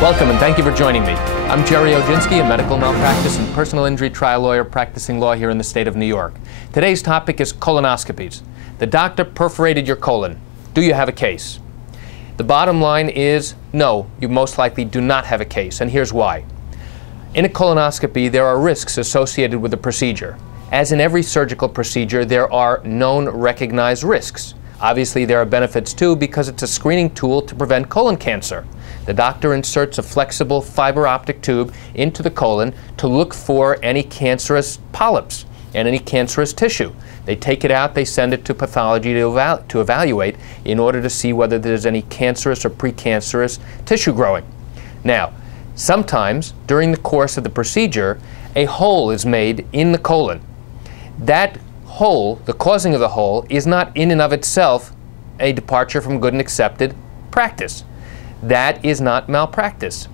Welcome and thank you for joining me. I'm Jerry Oginski, a medical malpractice and personal injury trial lawyer practicing law here in the state of New York. Today's topic is colonoscopies. The doctor perforated your colon. Do you have a case? The bottom line is no, you most likely do not have a case, and here's why. In a colonoscopy, there are risks associated with the procedure. As in every surgical procedure, there are known recognized risks. Obviously, there are benefits too because it's a screening tool to prevent colon cancer. The doctor inserts a flexible fiber optic tube into the colon to look for any cancerous polyps and any cancerous tissue. They take it out, they send it to pathology to evaluate in order to see whether there's any cancerous or precancerous tissue growing. Now, sometimes during the course of the procedure, a hole is made in the colon. That hole, the causing of the hole, is not in and of itself a departure from good and accepted practice. That is not malpractice.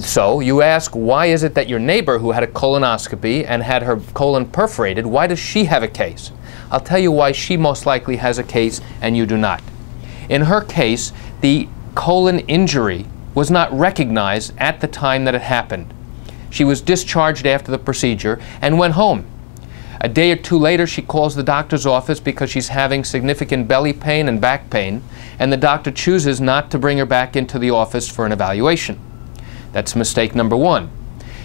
So you ask, why is it that your neighbor who had a colonoscopy and had her colon perforated, why does she have a case? I'll tell you why she most likely has a case and you do not. In her case, the colon injury was not recognized at the time that it happened. She was discharged after the procedure and went home. A day or two later, she calls the doctor's office because she's having significant belly pain and back pain, and the doctor chooses not to bring her back into the office for an evaluation. That's mistake number one.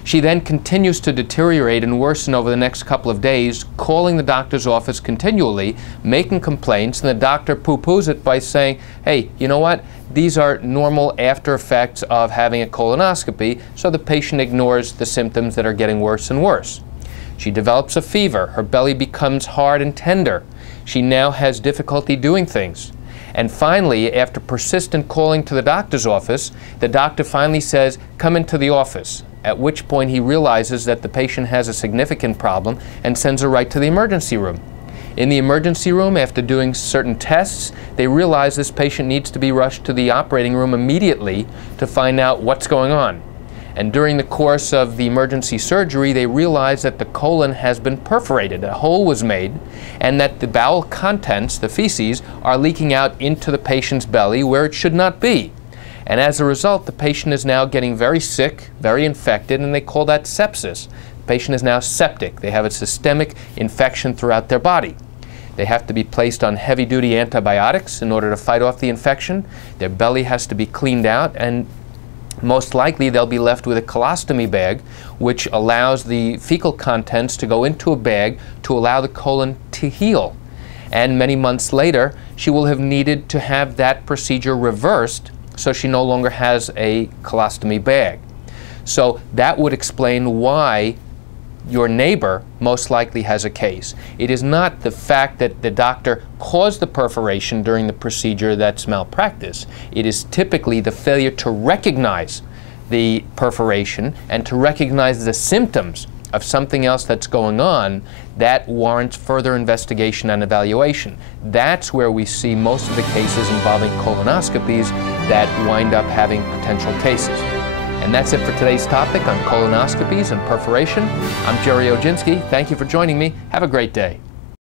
She then continues to deteriorate and worsen over the next couple of days, calling the doctor's office continually, making complaints, and the doctor poo-poos it by saying, hey, you know what? These are normal after effects of having a colonoscopy, so the patient ignores the symptoms that are getting worse and worse. She develops a fever. Her belly becomes hard and tender. She now has difficulty doing things. And finally, after persistent calling to the doctor's office, the doctor finally says, come into the office, at which point he realizes that the patient has a significant problem and sends her right to the emergency room. In the emergency room, after doing certain tests, they realize this patient needs to be rushed to the operating room immediately to find out what's going on. And during the course of the emergency surgery, they realized that the colon has been perforated. A hole was made, and that the bowel contents, the feces, are leaking out into the patient's belly where it should not be. And as a result, the patient is now getting very sick, very infected, and they call that sepsis. The patient is now septic. They have a systemic infection throughout their body. They have to be placed on heavy-duty antibiotics in order to fight off the infection. Their belly has to be cleaned out, and most likely they'll be left with a colostomy bag, which allows the fecal contents to go into a bag to allow the colon to heal. And many months later, she will have needed to have that procedure reversed so she no longer has a colostomy bag. So that would explain why your neighbor most likely has a case. It is not the fact that the doctor caused the perforation during the procedure that's malpractice. It is typically the failure to recognize the perforation and to recognize the symptoms of something else that's going on that warrants further investigation and evaluation. That's where we see most of the cases involving colonoscopies that wind up having potential cases. And that's it for today's topic on colonoscopies and perforation. I'm Jerry Oginski. Thank you for joining me. Have a great day.